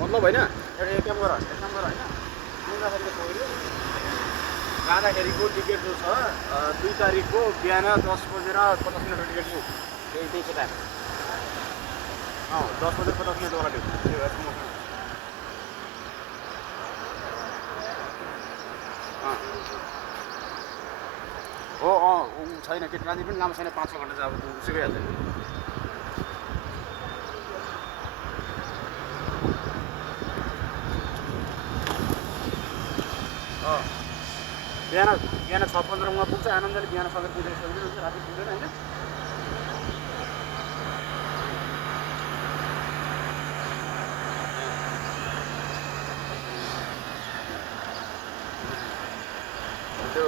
मतलब होइन एउटा एक काम गर होइन आउँदाखेरिको छोरी जाँदाखेरिको टिकट जो छ 2 तारिकको बिहान 10:50 टिकट छु त्यही केटा 10:50 वाला हो ऊ छैन केटी मान्छे पनि राम्रो छैन 5-6 घन्टा चाहिँ अब उसै गइहाल्छ नि बिहान 6:15 पुग्छ आनन्दले बिहान सकेर पुगेर सक्दैन राति पुग्दैन होइन त्यो